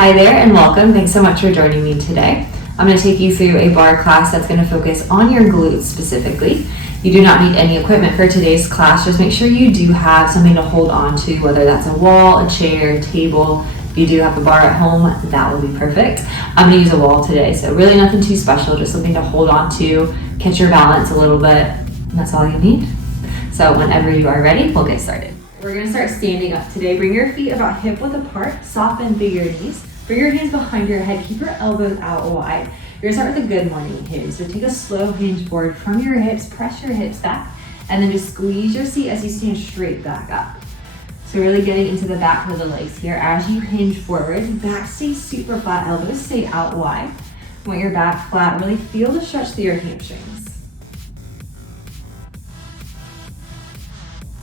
Hi there and welcome. Thanks so much for joining me today. I'm going to take you through a barre class that's going to focus on your glutes specifically. You do not need any equipment for today's class. Just make sure you do have something to hold on to, whether that's a wall, a chair, table. If you do have a barre at home, that will be perfect. I'm going to use a wall today, so really nothing too special, just something to hold on to, catch your balance a little bit, and that's all you need. So whenever you are ready, we'll get started. We're going to start standing up today. Bring your feet about hip width apart, soften through your knees. Bring your hands behind your head, keep your elbows out wide. You're gonna start with a good morning hinge. So take a slow hinge forward from your hips, press your hips back, and then just squeeze your seat as you stand straight back up. So really getting into the back of the legs here. As you hinge forward, back stays super flat, elbows stay out wide. You want your back flat, really feel the stretch through your hamstrings.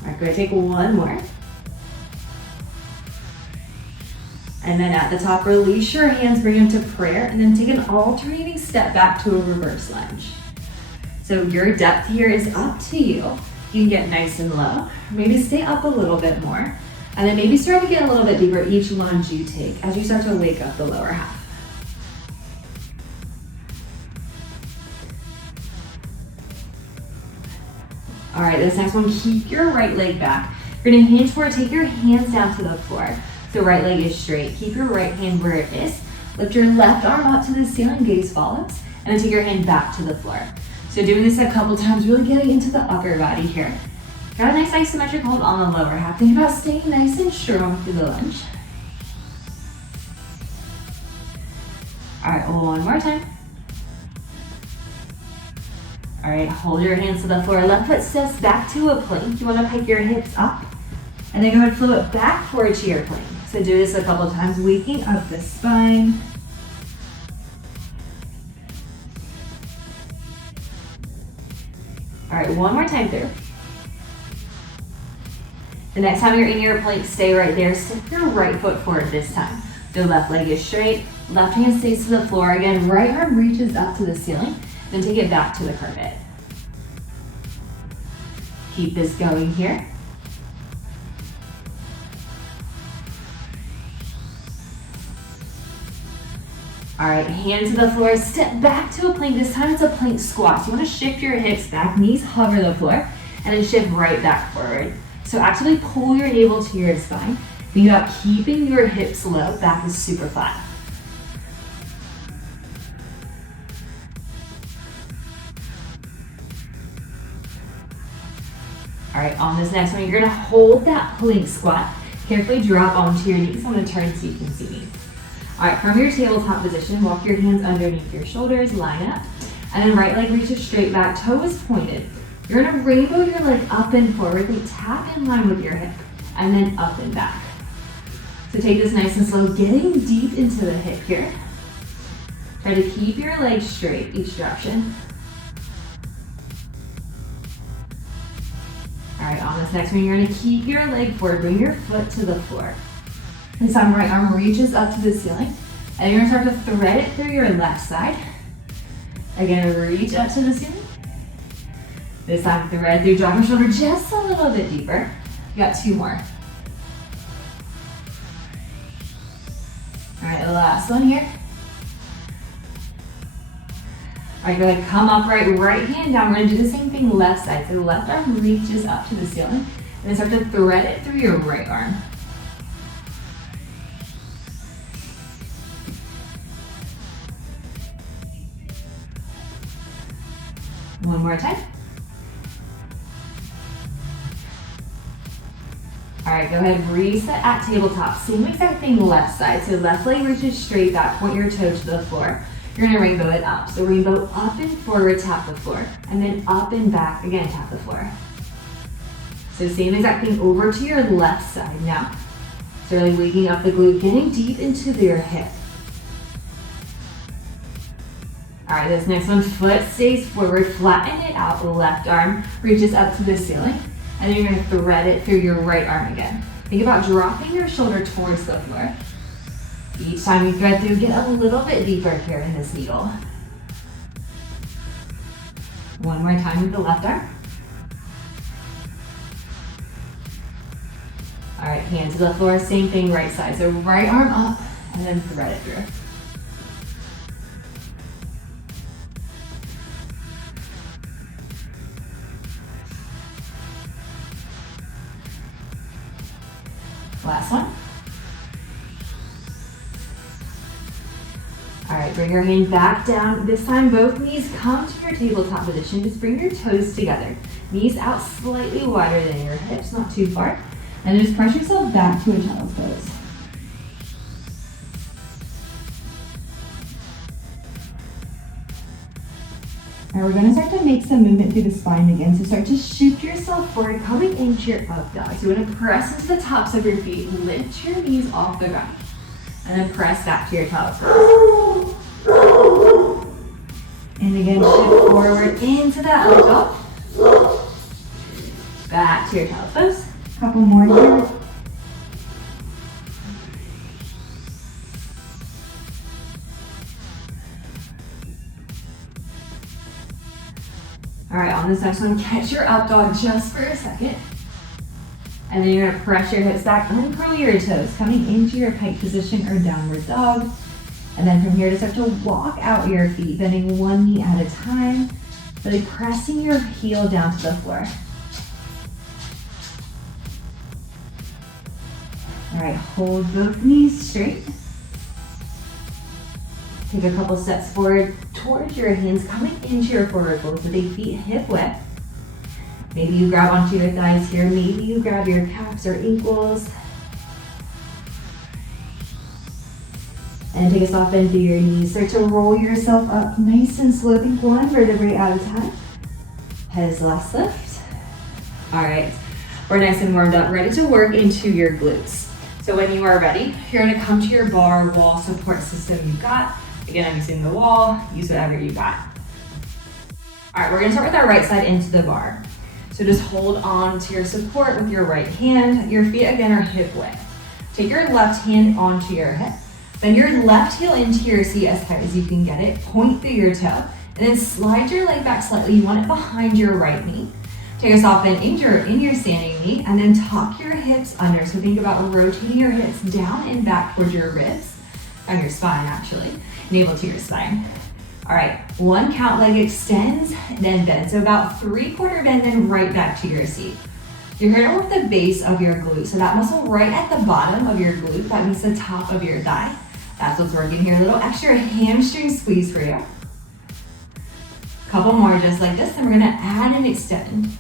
All right, go ahead, take one more. And then at the top, release your hands, bring them to prayer, and then take an alternating step back to a reverse lunge. So your depth here is up to you. You can get nice and low. Maybe stay up a little bit more. And then maybe start to get a little bit deeper each lunge you take as you start to wake up the lower half. All right, this next one, keep your right leg back. You're gonna hinge forward, take your hands down to the floor. So right leg is straight. Keep your right hand where it is. Lift your left arm up to the ceiling, gaze follows, and then take your hand back to the floor. So doing this a couple times, really getting into the upper body here. Got a nice isometric hold on the lower half. Think about staying nice and strong through the lunge. All right, one more time. All right, hold your hands to the floor. Left foot steps back to a plank. You want to pike your hips up, and then go ahead and flow it back forward to your plank. So do this a couple times, waking up the spine. All right, one more time through. The next time you're in your plank, stay right there. Step your right foot forward this time. The left leg is straight, left hand stays to the floor. Again, right arm reaches up to the ceiling, then take it back to the carpet. Keep this going here. All right, hands to the floor, step back to a plank. This time it's a plank squat. So you want to shift your hips back, knees hover the floor, and then shift right back forward. So actively pull your navel to your spine. Think about keeping your hips low, back is super flat. All right, on this next one, you're gonna hold that plank squat. Carefully drop onto your knees. I'm gonna turn so you can see me. All right, from your tabletop position, walk your hands underneath your shoulders, line up, and then right leg reaches straight back, toes pointed. You're gonna rainbow your leg up and forward, tap in line with your hip, and then up and back. So take this nice and slow, getting deep into the hip here. Try to keep your legs straight each direction. All right, on this next one, you're gonna keep your leg forward, bring your foot to the floor. This time, right arm reaches up to the ceiling, and you're gonna start to thread it through your left side. Again, reach up to the ceiling. This time, thread through, drop your shoulder just a little bit deeper. You got two more. All right, the last one here. All right, go ahead, come upright, right hand down. We're gonna do the same thing left side. So the left arm reaches up to the ceiling, and then start to thread it through your right arm. One more time. All right, go ahead, reset at tabletop. Same exact thing left side. So left leg reaches straight back, point your toe to the floor. You're gonna rainbow it up. So rainbow up and forward, tap the floor. And then up and back, again, tap the floor. So same exact thing over to your left side now. So really waking up the glute, getting deep into your hip. All right, this next one, foot stays forward, flatten it out, left arm reaches up to the ceiling, and then you're gonna thread it through your right arm again. Think about dropping your shoulder towards the floor. Each time you thread through, get a little bit deeper here in this needle. One more time with the left arm. All right, hand to the floor, same thing right side. So right arm up and then thread it through. Last one. All right, bring your hand back down. This time, both knees come to your tabletop position. Just bring your toes together. Knees out slightly wider than your hips, not too far. And just press yourself back to a child's pose. Now we're gonna start to make some movement through the spine again. So start to shift yourself forward, coming into your up dog. So you wanna press into the tops of your feet, lift your knees off the ground, and then press back to your child's pose. And again, shift forward into that up dog. Back to your child's pose. Couple more here. All right, on this next one, catch your up dog just for a second. And then you're gonna press your hips back, uncurl your toes, coming into your pike position or downward dog. And then from here, to start to walk out your feet, bending one knee at a time, really pressing your heel down to the floor. All right, hold both knees straight. Take a couple steps forward towards your hands, coming into your forward fold with a feet hip width. Maybe you grab onto your thighs here. Maybe you grab your calves or ankles. And take a soft bend through your knees. Start to roll yourself up nice and slow. Think one vertebrae at a time. Head is the last lift. All right, we're nice and warmed up, ready to work into your glutes. So when you are ready, you're gonna come to your bar wall support system you got. Again, I'm using the wall, use whatever you got. All right, we're gonna start with our right side into the bar. So just hold on to your support with your right hand. Your feet again are hip width. Take your left hand onto your hip. Then your left heel into your seat as tight as you can get it. Point through your toe. And then slide your leg back slightly. You want it behind your right knee. Take a soft bend in your standing knee. And then tuck your hips under. So think about rotating your hips down and back towards your ribs. On your spine actually. Navel to your spine. All right, one count, leg extends, then bend. So about 3/4 bend, then right back to your seat. You're gonna work the base of your glute. So that muscle right at the bottom of your glute, that means the top of your thigh. That's what's working here. A little extra hamstring squeeze for you. Couple more just like this, and we're gonna add and extend.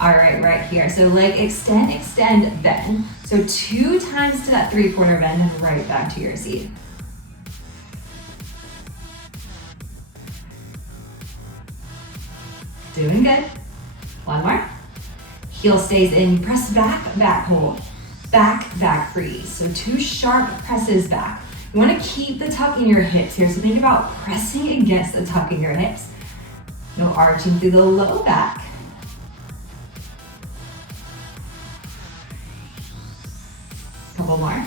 All right, right here. So leg extend, extend, bend. So 2 times to that 3/4 bend and right back to your seat. Doing good. One more. Heel stays in, press back, back hold. Back, back freeze. So 2 sharp presses back. You wanna keep the tuck in your hips here. So think about pressing against the tuck in your hips. No arching through the low back. Couple more.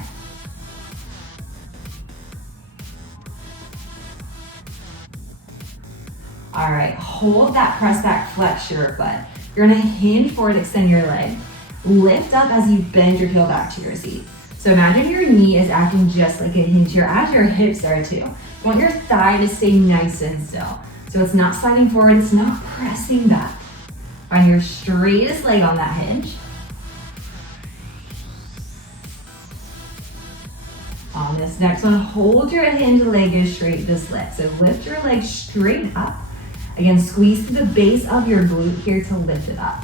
All right, hold that press back, flex your foot. You're gonna hinge forward, extend your leg. Lift up as you bend your heel back to your seat. So imagine your knee is acting just like a hinge here as your hips are too. You want your thigh to stay nice and still. So it's not sliding forward, it's not pressing back. Find your straightest leg on that hinge. On this next one, hold your hinge leg as straight, just lift. So lift your leg straight up. Again, squeeze to the base of your glute here to lift it up.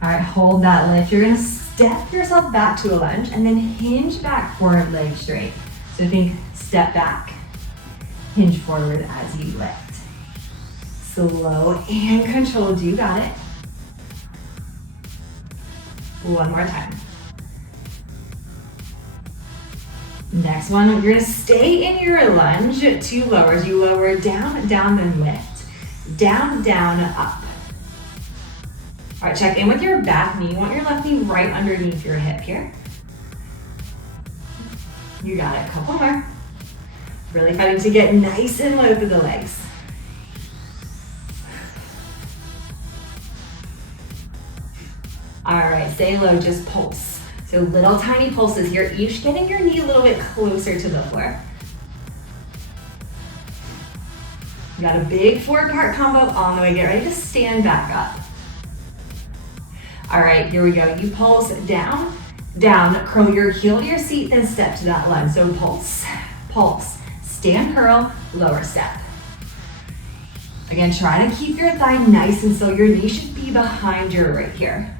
All right, hold that lift. You're gonna step yourself back to a lunge and then hinge back forward, leg straight. So think step back, hinge forward as you lift. Slow and controlled, you got it. One more time. Next one, you're gonna stay in your lunge, 2 lowers. You lower down, down, then lift. Down, down, up. All right, check in with your back knee. You want your left knee right underneath your hip here. You got it, couple more. Really fighting to get nice and low through the legs. All right, stay low, just pulse. So little tiny pulses here, each getting your knee a little bit closer to the floor. You got a big 4-part combo on the way. Get ready to stand back up. All right, here we go. You pulse down, down, curl your heel to your seat, then step to that lunge. So pulse, pulse, stand, curl, lower step. Again, try to keep your thigh nice and still. Your knee should be behind your right here.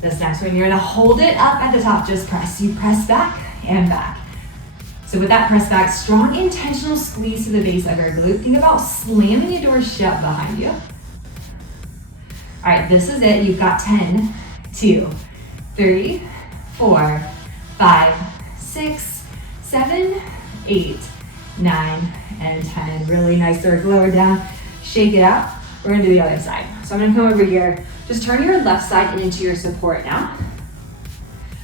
This next one, you're gonna hold it up at the top, just press. You press back and back. So with that press back, strong intentional squeeze to the base of your glute. Think about slamming your door shut behind you. All right, this is it. You've got 10, 2, 3, 4, 5, 6, 7, 8, 9, and 10. Really nice work. Lower down, shake it out. We're gonna do the other side. So I'm gonna come over here. Just turn your left side into your support now.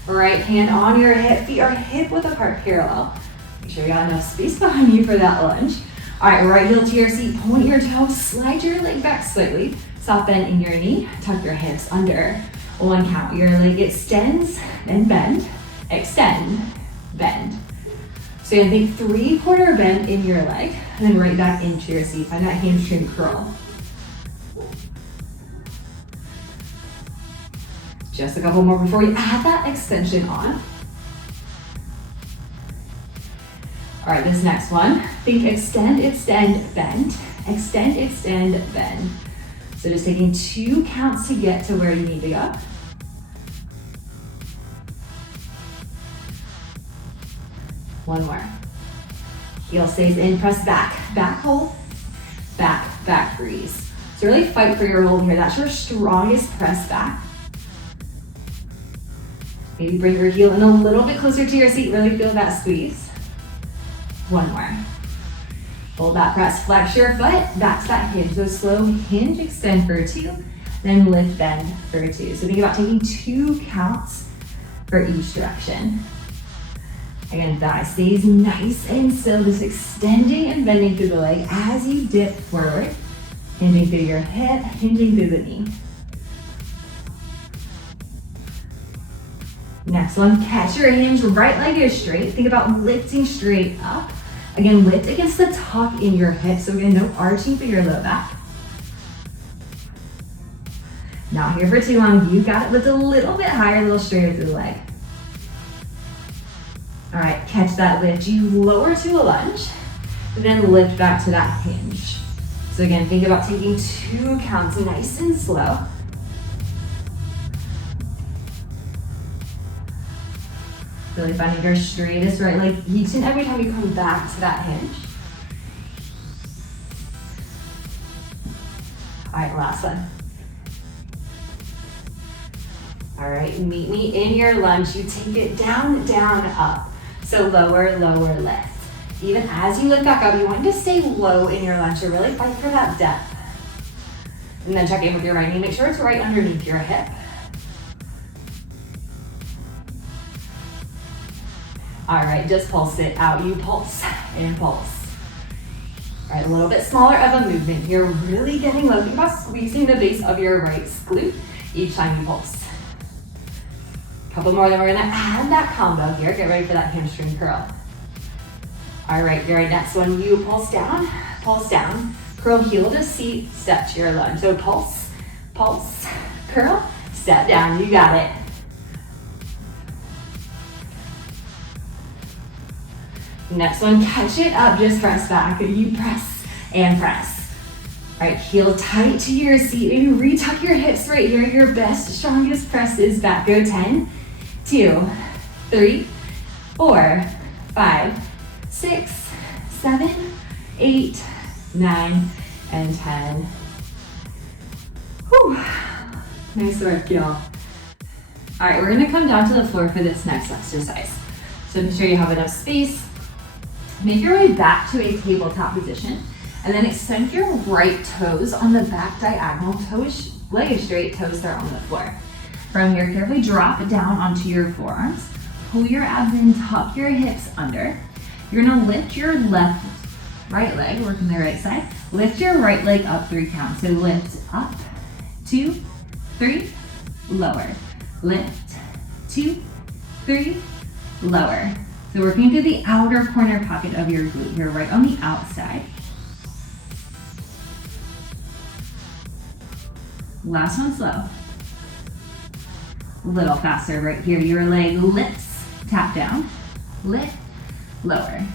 Right hand on your hip, feet are hip width apart parallel. Make sure you got enough space behind you for that lunge. All right, right heel to your seat, point your toes, slide your leg back slightly. Soft bend in your knee, tuck your hips under. 1 count, your leg extends, then bend, extend, bend. So you're gonna think 3/4 bend in your leg, and then right back into your seat. Find that hamstring curl. Just a couple more before you add that extension on. All right, this next one, think extend, extend, bend, extend, extend, bend. So just taking 2 counts to get to where you need to go. One more. Heel stays in, press back, back hold, back, back freeze. So really fight for your hold here. That's your strongest press back. Maybe bring your heel in a little bit closer to your seat. Really feel that squeeze. One more. Hold that press, flex your foot, back to that hinge. So slow hinge, extend for 2, then lift, bend for 2. So think about taking 2 counts for each direction. Again, thigh stays nice and still, just extending and bending through the leg as you dip forward. Hinging through your hip, hinging through the knee. Next one, catch your hinge, right leg is straight. Think about lifting straight up. Again, lift against the tuck in your hip. So again, no arching through your low back. Not here for too long. You got it. Lift a little bit higher, a little straighter through the leg. All right, catch that lift. You lower to a lunge, and then lift back to that hinge. So again, think about taking 2 counts, nice and slow. Really finding your straightest right leg each and every time you come back to that hinge. All right, last one. All right, meet me in your lunge. You take it down, down, up. So lower, lower lift. Even as you lift back up, you want to stay low in your lunge to really fight for that depth. And then check in with your right knee. Make sure it's right underneath your hip. All right, just pulse it out. You pulse and pulse. All right, a little bit smaller of a movement here. Really getting low. Think about squeezing the base of your right glute each time you pulse. Couple more, then we're gonna add that combo here. Get ready for that hamstring curl. All right, very next one, you pulse down, curl heel to seat, step to your lunge. So pulse, pulse, curl, step down, you got it. Next one, catch it up, just press back. You press and press. All right, heel tight to your seat. Maybe retuck your hips right here. Your best, strongest press is back. Go 10, 2, 3, 4, 5, 6, 7, 8, 9, and 10. Whew. Nice work, y'all. All right, we're gonna come down to the floor for this next exercise. So make sure you have enough space. Make your way back to a tabletop position, and then extend your right toes on the back diagonal. Toes, leg is straight, toes are on the floor. From here, carefully drop it down onto your forearms. Pull your abs in, tuck your hips under. You're gonna lift your right leg, working the right side. Lift your right leg up 3 counts. So lift up, 2, 3, lower. Lift, 2, 3, lower. So working through the outer corner pocket of your glute here, right on the outside. Last one slow. A little faster right here. Your leg lifts, tap down, lift, lower.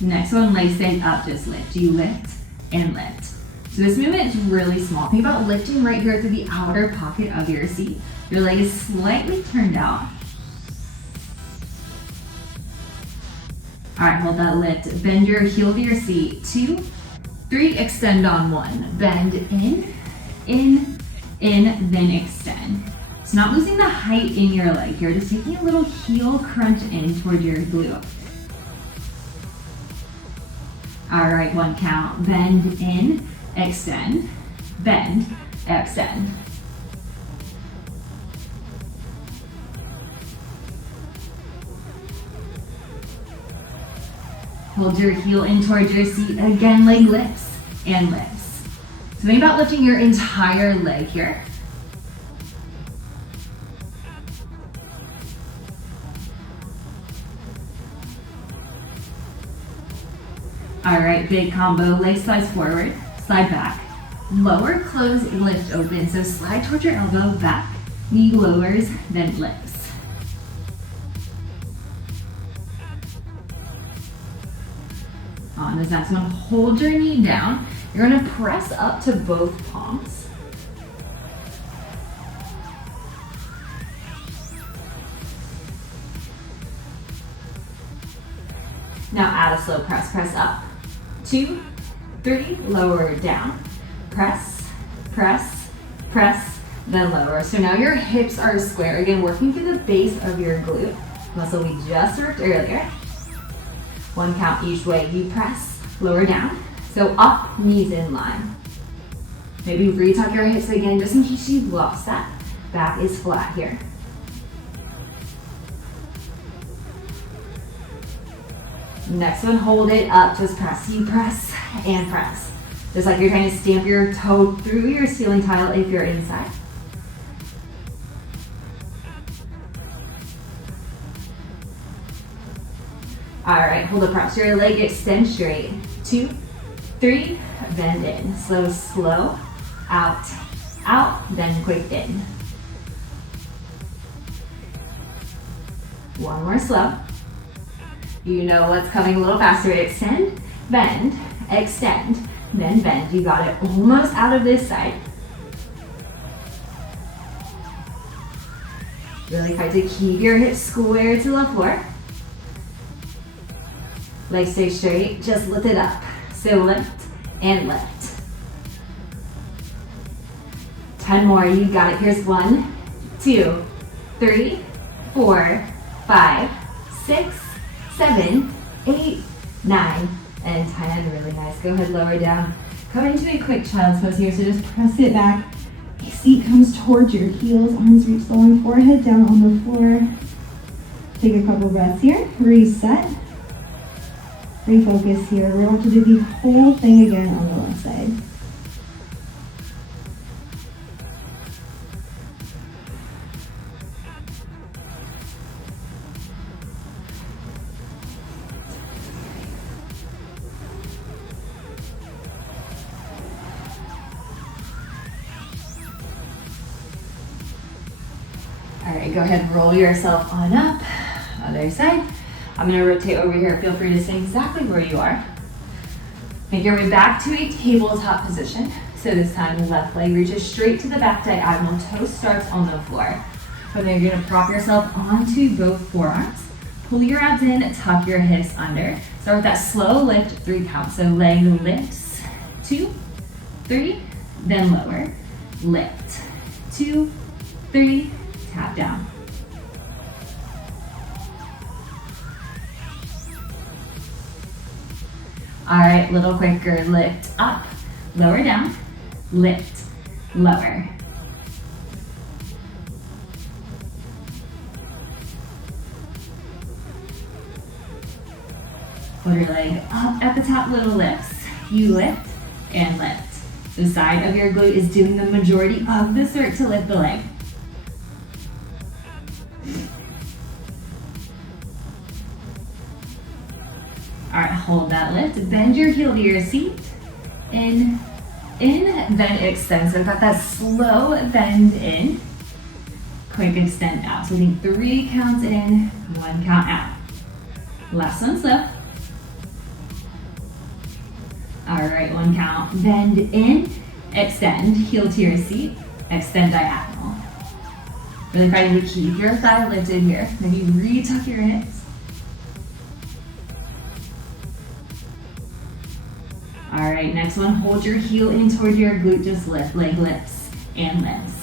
Next one, leg staying up, just lift. You lift and lift. So this movement is really small. Think about lifting right here through the outer pocket of your seat. Your leg is slightly turned out. All right, hold that lift. Bend your heel to your seat. 2, 3, extend on 1. Bend in, then extend. So not losing the height in your leg here, just taking a little heel crunch in toward your glute. All right, 1 count. Bend in, extend, bend, extend. Hold your heel in towards your seat. Again, leg lifts and lifts. So think about lifting your entire leg here. All right, big combo. Leg slides forward, slide back. Lower, close, lift, open. So slide towards your elbow, back. Knee lowers, then lifts. On this next one, hold your knee down. You're gonna press up to both palms. Now add a slow press, press up. 2, 3, lower, down. Press, press, press, then lower. So now your hips are square. Again, working through the base of your glute muscle we just worked earlier. 1 count each way. You press, lower, down. So up, knees in line. Maybe retuck your hips again, just in case you've lost that. Back is flat here. Next one, hold it up, just press. You press and press. Just like you're trying to stamp your toe through your ceiling tile if you're inside. All right, hold the press. Your leg extend straight. 2, 3, bend in. Slow, out, then quick in. 1 more slow. You know what's coming a little faster. Extend, bend, extend, then bend. You got it almost out of this side. Really try to keep your hips square to the floor. Legs stay straight, just lift it up. So lift and lift. 10 more, you got it. Here's 1, 2, 3, 4, 5, 6, 7, 8, 9, and 10. Really nice. Go ahead, lower down. Come into a quick child's pose here. So just press it back. Your seat comes towards your heels. Arms reach long. Forehead down on the floor. Take a couple breaths here. Reset. Refocus here. We're going to do the whole thing again on the left side. All right, go ahead, roll yourself on up. Other side. I'm gonna rotate over here. Feel free to stay exactly where you are. Make your way back to a tabletop position. So this time, left leg reaches straight to the back diagonal. Toe starts on the floor. From there, you're gonna prop yourself onto both forearms. Pull your abs in, tuck your hips under. Start with that slow lift, 3 counts. So leg lifts, 2, 3, then lower. Lift, 2, 3, tap down. All right, little quicker, lift up, lower down, lift, lower. Hold your leg up at the top, little lifts. You lift and lift. The side of your glute is doing the majority of this work to lift the leg. All right, hold that lift. Bend your heel to your seat. In, then extend. So I've got that slow bend in. Quick extend out. So we think 3 counts in, 1 count out. Last one slow. All right, 1 count. Bend in, extend, heel to your seat, extend diagonal. Really trying to keep your thigh lifted here. Then you retuck your hips. All right, next one, hold your heel in toward your glute, just lift, leg lifts and lifts.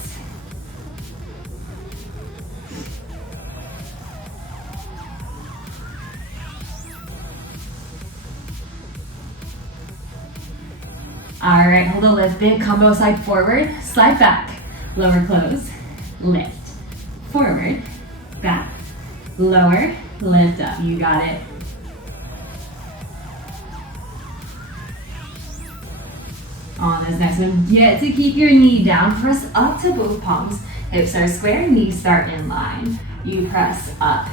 All right, hold the lift, big combo side forward, slide back, lower close, lift, forward, back, lower, lift up, you got it. On this next one, get to keep your knee down, press up to both palms, hips are square, knees start in line. You press up,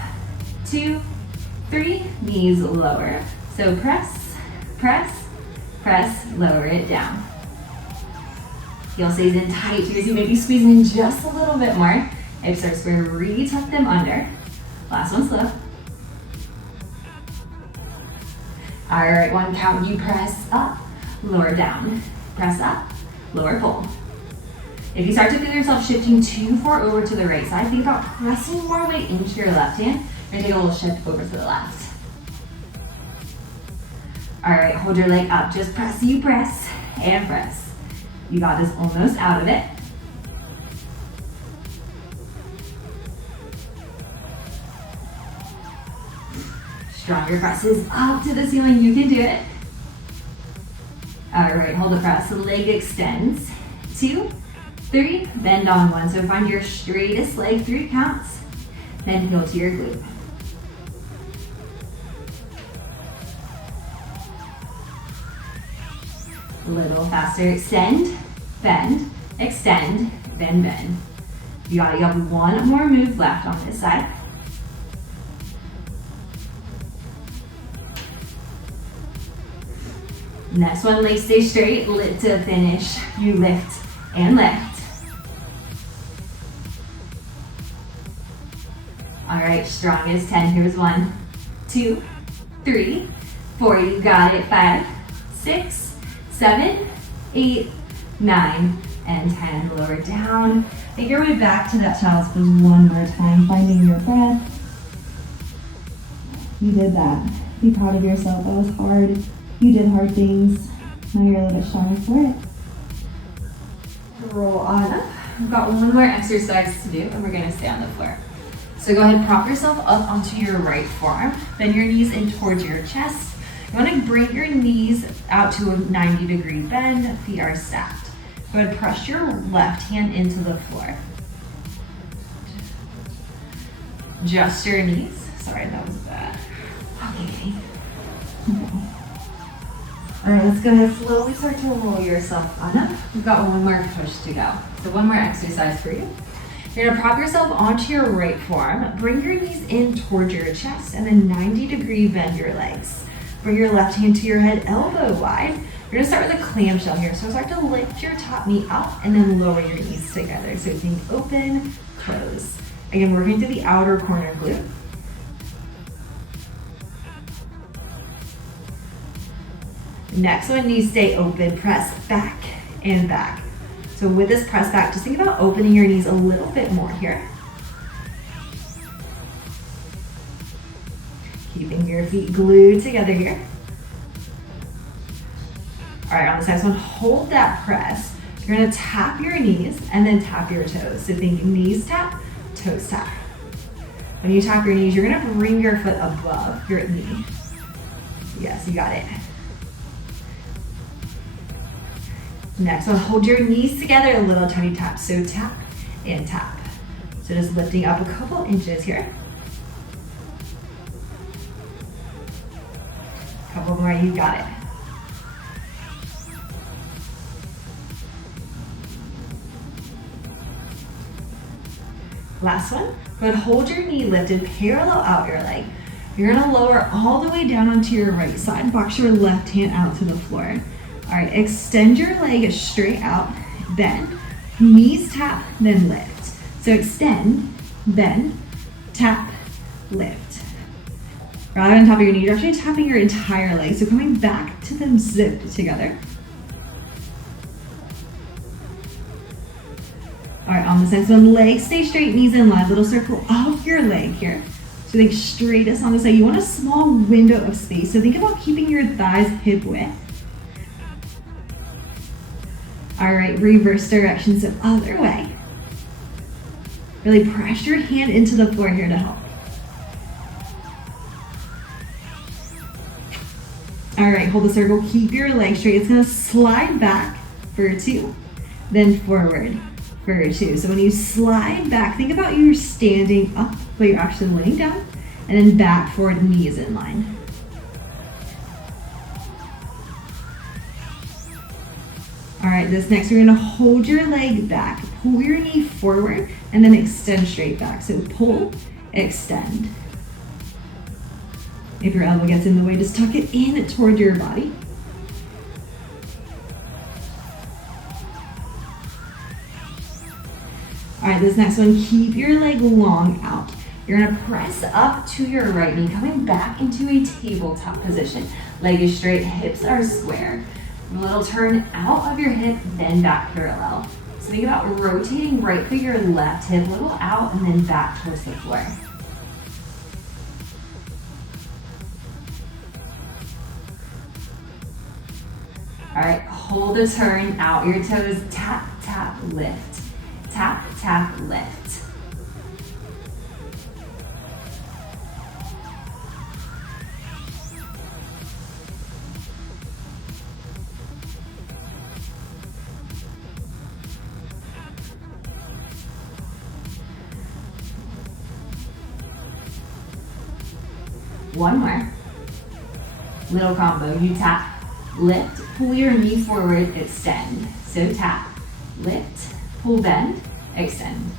2, 3, knees lower. So press, press, press, lower it down. Heel stays in tight here, so you may be squeezing in just a little bit more. Hips are square, retuck them under. Last one slow. All right, 1 count, you press up, lower down. Press up, lower pull. If you start to feel yourself shifting too far over to the right side, think about pressing more weight into your left hand. You're gonna take a little shift over to the left. All right, hold your leg up. Just press, you press, and press. You got this, almost out of it. Stronger presses up to the ceiling, you can do it. All right, hold the press, leg extends. 2, 3, bend on 1. So find your straightest leg, 3 counts, then heel to your glute. A little faster, extend, bend, extend, then bend. You got it, you have 1 more move left on this side. Next one, legs stay straight, lift to finish. You lift and lift. All right, strong as 10. Here's 1, 2, 3, 4. You got it. 5, 6, 7, 8, 9, and 10. Lower down. Make your way back to that child's pose one more time, finding your breath. You did that. Be proud of yourself. That was hard. You did hard things. Now you're a little bit stronger for it. Roll on up. We've got 1 more exercise to do, and we're gonna stay on the floor. So go ahead and prop yourself up onto your right forearm. Bend your knees in towards your chest. You wanna bring your knees out to a 90-degree bend. Feet are stacked. Go ahead and press your left hand into the floor. Adjust your knees. Sorry, that was bad. Okay. All right, let's go ahead and slowly start to roll yourself on up. We've got 1 more push to go. So 1 more exercise for you. You're gonna prop yourself onto your right forearm, bring your knees in towards your chest, and then 90-degree bend your legs. Bring your left hand to your head, elbow wide. You're gonna start with a clamshell here. So start to lift your top knee up and then lower your knees together. So think open, close. Again, working to the outer corner glute. Next one, knees stay open, press back and back. So with this press back, just think about opening your knees a little bit more here. Keeping your feet glued together here. All right, on this next one, hold that press. You're gonna tap your knees and then tap your toes. So think knees tap, toes tap. When you tap your knees, you're gonna bring your foot above your knee. Yes, you got it. Next one, hold your knees together, a little tiny tap. So tap and tap. So just lifting up a couple inches here. Couple more, you got it. Last one. Go ahead, hold your knee lifted, parallel out your leg. You're gonna lower all the way down onto your right side. Box your left hand out to the floor. All right, extend your leg straight out, bend, knees tap, then lift. So extend, bend, tap, lift. Rather than tapping your knee, you're actually tapping your entire leg. So coming back to them zipped together. All right, on the next one, legs stay straight, knees in line, little circle off your leg here. So think straightest on the side. You want a small window of space. So think about keeping your thighs hip width. All right, reverse direction, so other way. Really press your hand into the floor here to help. All right, hold the circle, keep your leg straight. It's gonna slide back for 2, then forward for 2. So when you slide back, think about you standing up, but you're actually laying down, and then back, forward, knees in line. All right, this next, we're gonna hold your leg back, pull your knee forward, and then extend straight back. So pull, extend. If your elbow gets in the way, just tuck it in toward your body. All right, this next one, keep your leg long out. You're gonna press up to your right knee, coming back into a tabletop position. Leg is straight, hips are square. A little turn out of your hip, then back parallel. So think about rotating right through your left hip, a little out and then back towards the floor. All right, hold the turn out your toes, tap, tap, lift. Tap, tap, lift. One more. Little combo. You tap, lift, pull your knee forward, extend. So tap, lift, pull, bend, extend.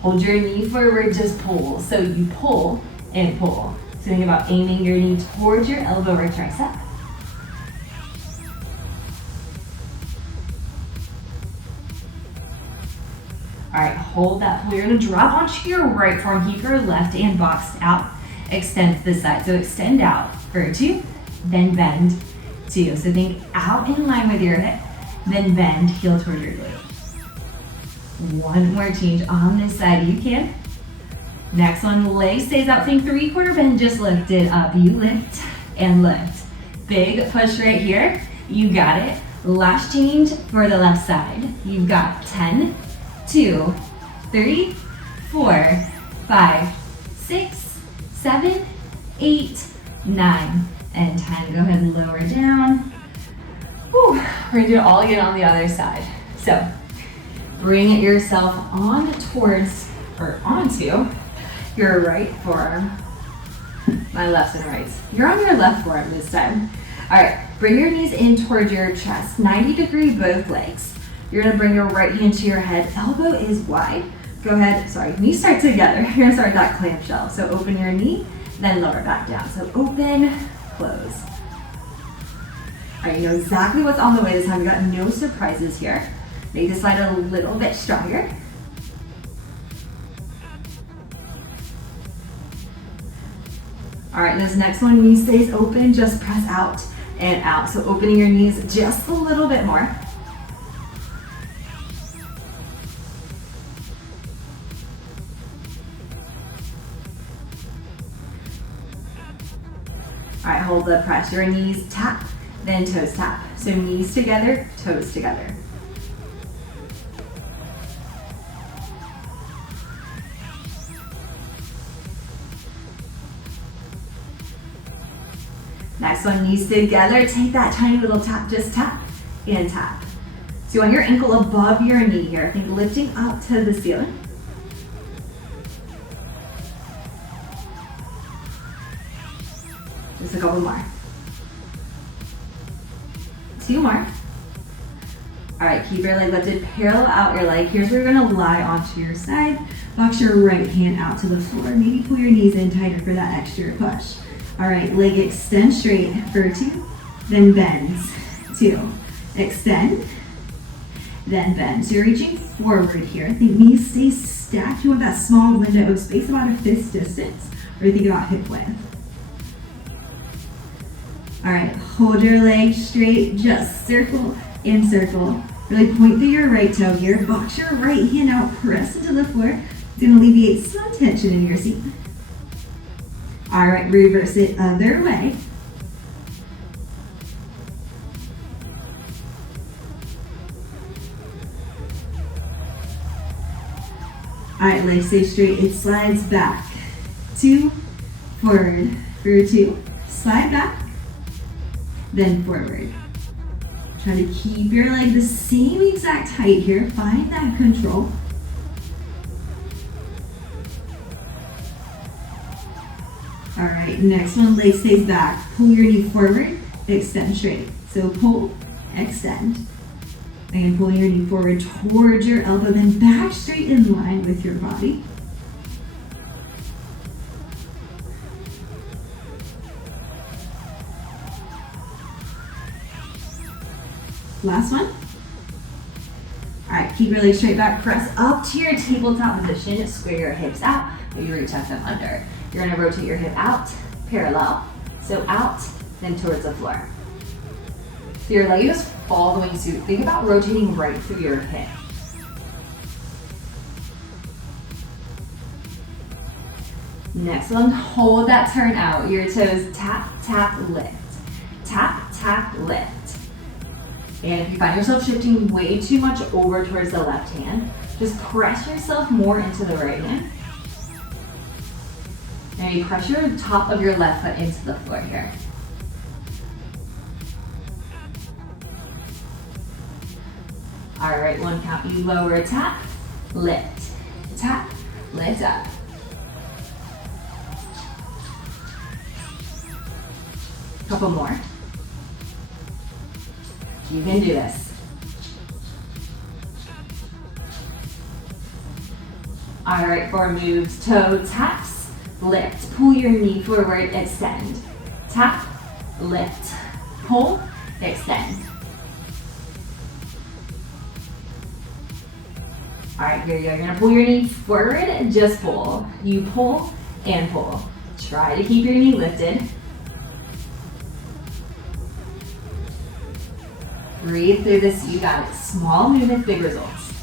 Hold your knee forward, just pull. So you pull and pull. So think about aiming your knee towards your elbow or tricep. All right, hold that pull. You're gonna drop onto your right forearm, keep your left hand boxed out, extend to the side. So extend out for 2, then bend 2. So think out in line with your hip, then bend, heel toward your glute. One more change on this side, you can. Next one, leg stays out, think 3/4 bend, just lift it up. You lift and lift. Big push right here, you got it. Last change for the left side. You've got 10, 2, 3, 4, 5, 6, 7, 8, 9, and 10. Go ahead and lower down. Whew. We're gonna do it all again on the other side. So bring yourself on towards, or onto, your right forearm. My lefts and rights. You're on your left forearm this time. All right, bring your knees in towards your chest, 90-degree both legs. You're gonna bring your right hand to your head, elbow is wide. Go ahead, sorry, knees start together. You're gonna start that clamshell. So open your knee, then lower back down. So open, close. All right, you know exactly what's on the way this time. You got no surprises here. Make the slide a little bit stronger. All right, this next one, knee stays open, just press out and out. So opening your knees just a little bit more. All right, hold the pressure, knees tap, then toes tap. So knees together, toes together. Next one, knees together, take that tiny little tap, just tap and tap. So you want your ankle above your knee here. Think lifting up to the ceiling. Just a couple more. 2 more. All right, keep your leg lifted, parallel out your leg. Here's where you're gonna lie onto your side. Box your right hand out to the floor. Maybe pull your knees in tighter for that extra push. All right, leg extend straight for 2, then bends, 2. Extend, then bend. So you're reaching forward here. Think knees stay stacked. You want that small window of space, about a fist distance, or think about hip width. All right, hold your leg straight, just circle and circle. Really point through your right toe here. Box your right hand out, press into the floor. It's gonna alleviate some tension in your seat. All right, reverse it other way. All right, leg stay straight. It slides back. 2, forward for 2. Slide back, then forward. Try to keep your leg the same exact height here. Find that control. All right, next one, leg stays back. Pull your knee forward, extend straight. So pull, extend. And pull your knee forward towards your elbow, then back straight in line with your body. Last one. All right, keep your legs straight back. Press up to your tabletop position. Square your hips out. Maybe reach out them under. You're gonna rotate your hip out, parallel. So out, then towards the floor. So your leg is following suit. Think about rotating right through your hip. Next one, hold that turn out. Your toes tap, tap, lift. Tap, tap, lift. And if you find yourself shifting way too much over towards the left hand, just press yourself more into the right hand. And you press your top of your left foot into the floor here. All right, one count. You lower, tap, lift, tap, lift up. Couple more. You can do this. All right, 4 moves. Toe taps, lift. Pull your knee forward, extend. Tap, lift. Pull, extend. All right, here you go. You're gonna pull your knee forward and just pull. You pull and pull. Try to keep your knee lifted. Breathe through this, you got it. Small movement, big results.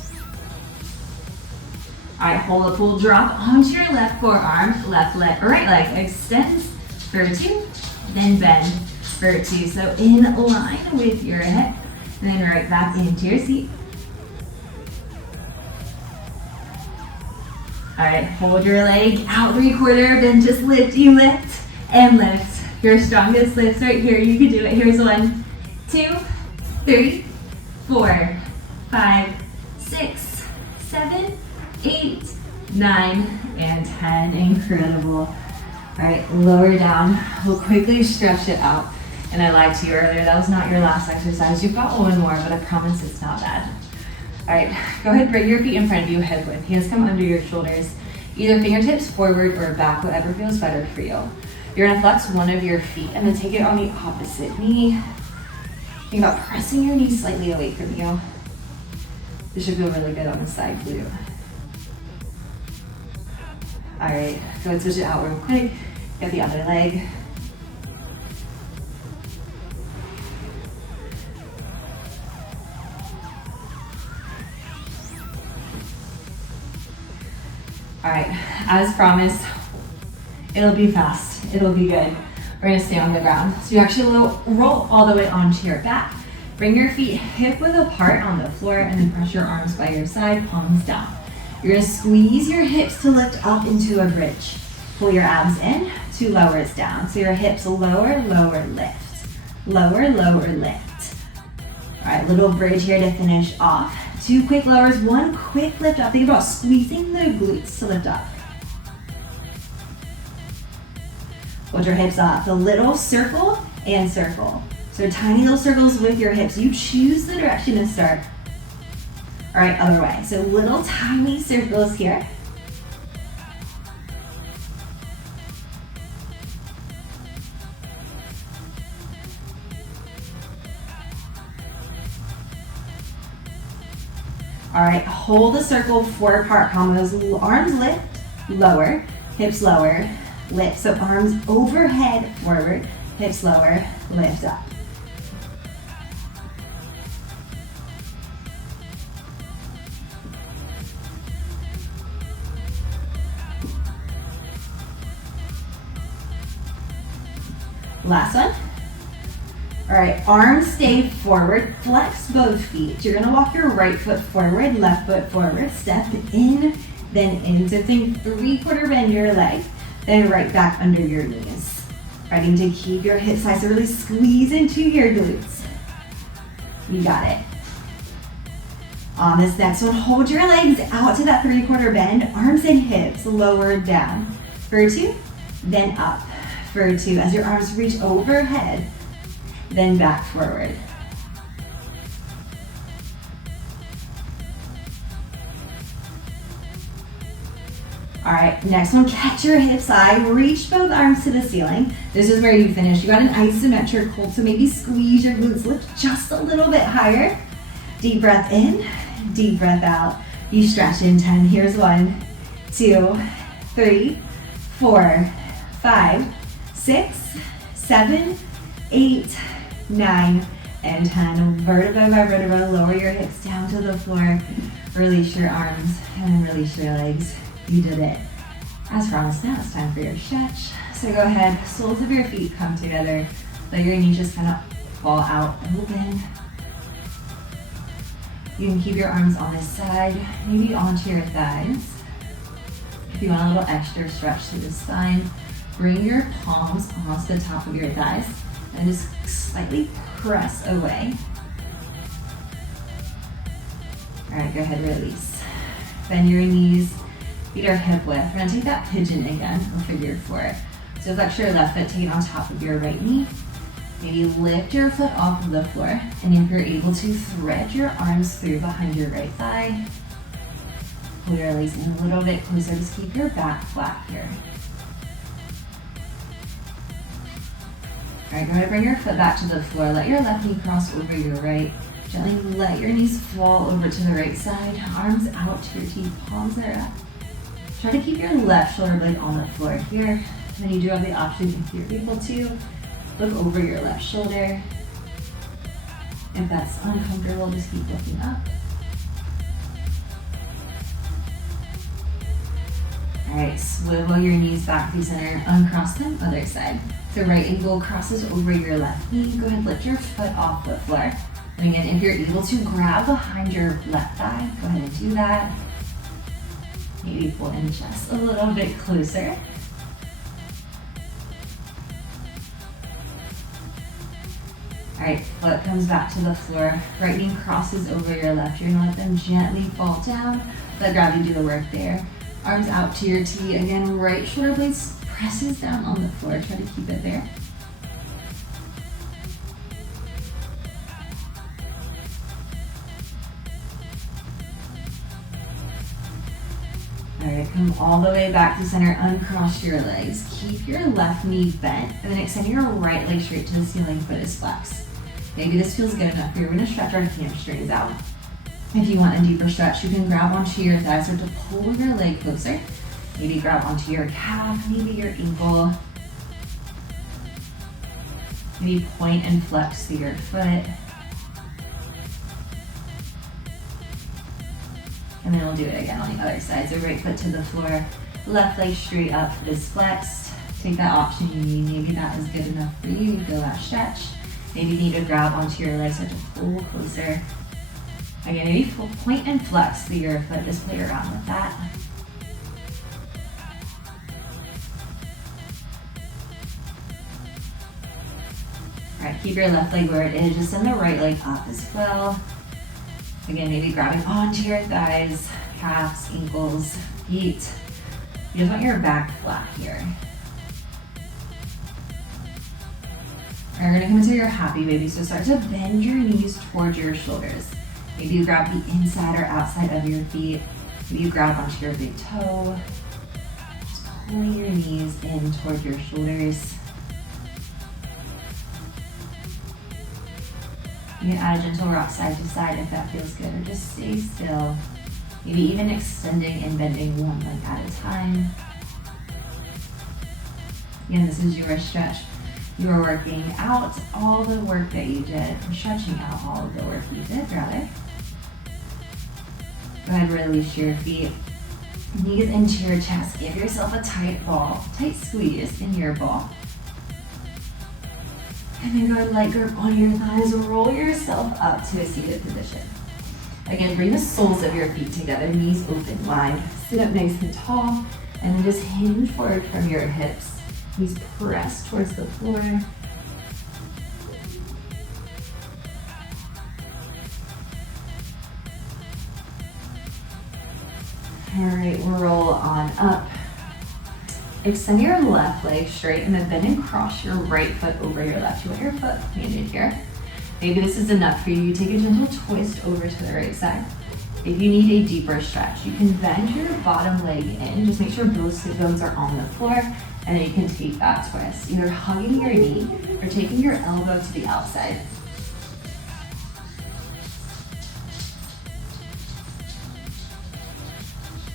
All right, hold a pull, drop onto your left forearm, left leg, right leg extends for 2, then bend for 2. So in line with your hip, and then right back into your seat. All right, hold your leg out 3/4, then just lift, you lift and lift. Your strongest lifts right here, you can do it. Here's 1, 2, 3, 4, 5, 6, 7, 8, 9, and 10. Incredible. All right, lower down. We'll quickly stretch it out. And I lied to you earlier, that was not your last exercise. You've got one more, but I promise it's not bad. All right, go ahead, bring your feet in front of you, head width. Hands come under your shoulders. Either fingertips forward or back, whatever feels better for you. You're gonna flex one of your feet and then take it on the opposite knee. Think about pressing your knee slightly away from you. This should feel really good on the side glute. All right, go ahead and switch it out real quick. Get the other leg. All right, as promised, it'll be fast, it'll be good. We're gonna stay on the ground. So you actually roll all the way onto your back. Bring your feet hip width apart on the floor and then press your arms by your side, palms down. You're gonna squeeze your hips to lift up into a bridge. Pull your abs in to lower it down. So your hips lower, lower, lift. Lower, lower, lift. All right, little bridge here to finish off. 2 quick lowers, 1 quick lift up. Think about squeezing the glutes to lift up. Hold your hips up. A little circle and circle. So tiny little circles with your hips. You choose the direction to start. All right, other way. So little tiny circles here. All right, hold the circle, 4-part combos. Arms lift, lower, hips lower, lift. So arms overhead, forward, hips lower, lift up. Last one. All right, arms stay forward, flex both feet. You're gonna walk your right foot forward, left foot forward, step in, then in. So think 3/4 bend your leg, then right back under your knees. Ready to keep your hips high, so really squeeze into your glutes. You got it. On this next one, hold your legs out to that 3/4 bend, arms and hips, lower down. For 2, then up. For 2, as your arms reach overhead, then back forward. All right, next one, catch your hips high, reach both arms to the ceiling. This is where you finish. You got an isometric hold, so maybe squeeze your glutes, lift just a little bit higher. Deep breath in, deep breath out. You stretch in 10. Here's 1, 2, 3, 4, 5, 6, 7, 8, 9, and 10. Vertebra by vertebra, lower your hips down to the floor. Release your arms and then release your legs. You did it. As promised, now it's time for your stretch. So go ahead, soles of your feet come together. Let your knees just kind of fall out and open. You can keep your arms on this side, maybe onto your thighs. If you want a little extra stretch to the spine, bring your palms onto the top of your thighs and just slightly press away. All right, go ahead, release. Bend your knees, feet are hip width. We're gonna take that pigeon again, or figure 4. So flex your left foot, take it on top of your right knee. Maybe lift your foot off of the floor, and if you're able to, thread your arms through behind your right thigh. Pull your legs in a little bit closer, just keep your back flat here. All right, go ahead, bring your foot back to the floor. Let your left knee cross over your right. Gently let your knees fall over to the right side. Arms out to your teeth, palms are up. Try to keep your left shoulder blade on the floor here. And then you do have the option, if you're able to, look over your left shoulder. If that's uncomfortable, just keep looking up. All right, swivel your knees back through center, uncross them, other side. So right ankle crosses over your left knee. Go ahead, lift your foot off the floor. And again, if you're able to, grab behind your left thigh. Go ahead and do that. Maybe pull in just a little bit closer. All right, foot comes back to the floor. Right knee crosses over your left. You're gonna let them gently fall down. Let gravity do the work there. Arms out to your T. Again, right shoulder blade presses down on the floor. Try to keep it there. All right, come all the way back to center, uncross your legs. Keep your left knee bent, and then extend your right leg straight to the ceiling, foot is flexed. Maybe this feels good enough. We're gonna stretch our hamstrings out. If you want a deeper stretch, you can grab onto your thighs or to pull your leg closer. Maybe grab onto your calf, maybe your ankle. Maybe point and flex through your foot. And then we'll do it again on the other side. So right foot to the floor, left leg straight up, foot is flexed. Take that option you need. Maybe that is good enough for you. Feel that stretch. Maybe you need to grab onto your legs, so to pull closer. Again, maybe point and flex through your foot. Just play around with that. All right, keep your left leg where it is. Just send the right leg up as well. Again, maybe grabbing onto your thighs, calves, ankles, feet. You just want your back flat here. You're gonna come into your happy baby. So start to bend your knees towards your shoulders. Maybe you grab the inside or outside of your feet. Maybe you grab onto your big toe. Just pulling your knees in toward your shoulders. You can add a gentle rock side to side if that feels good, or just stay still. Maybe even extending and bending one leg at a time. Again, this is your stretch. You are working out all the work that you did, or stretching out all of the work you did, rather. Go ahead, release your feet. Knees into your chest. Give yourself a tight ball, tight squeeze in your ball. And then go ahead and light grip on your thighs. Roll yourself up to a seated position. Again, bring the soles of your feet together, knees open wide. Sit up nice and tall, and then just hinge forward from your hips. Knees press towards the floor. All right, we'll roll on up. Extend your left leg straight and then bend and cross your right foot over your left. You want your foot planted here. Maybe this is enough for you. Take a gentle twist over to the right side. If you need a deeper stretch, you can bend your bottom leg in. Just make sure both sit bones are on the floor, and then you can take that twist. Either hugging your knee or taking your elbow to the outside.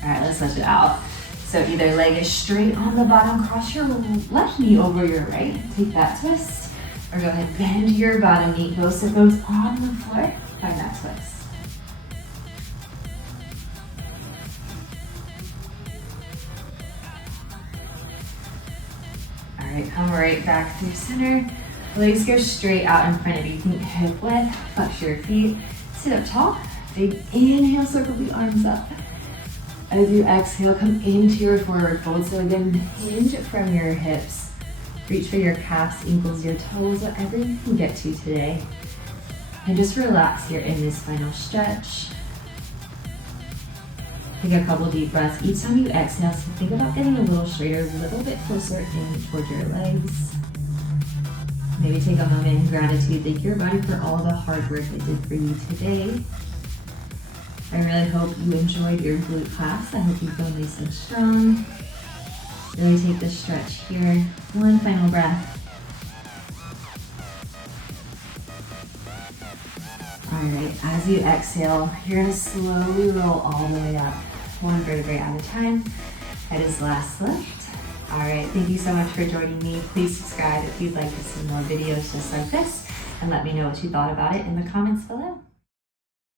All right, let's switch it out. So either leg is straight on the bottom, cross your left knee over your right, take that twist, or go ahead, bend your bottom knee, both sit bones on the floor, find that twist. All right, come right back through center. Legs go straight out in front of you. Think hip width, flex your feet, sit up tall, big inhale, circle the arms up. As you exhale, come into your forward fold. So again, hinge from your hips. Reach for your calves, ankles, your toes, whatever you can get to today. And just relax here in this final stretch. Take a couple deep breaths. Each time you exhale, so think about getting a little straighter, a little bit closer in towards your legs. Maybe take a moment in gratitude. Thank your body for all the hard work it did for you today. I really hope you enjoyed your glute class. I hope you feel nice and strong. Really take this stretch here. One final breath. All right, as you exhale, you're gonna slowly roll all the way up, one vertebrae at a time. Head is last lift. All right, thank you so much for joining me. Please subscribe if you'd like to see more videos just like this, and let me know what you thought about it in the comments below.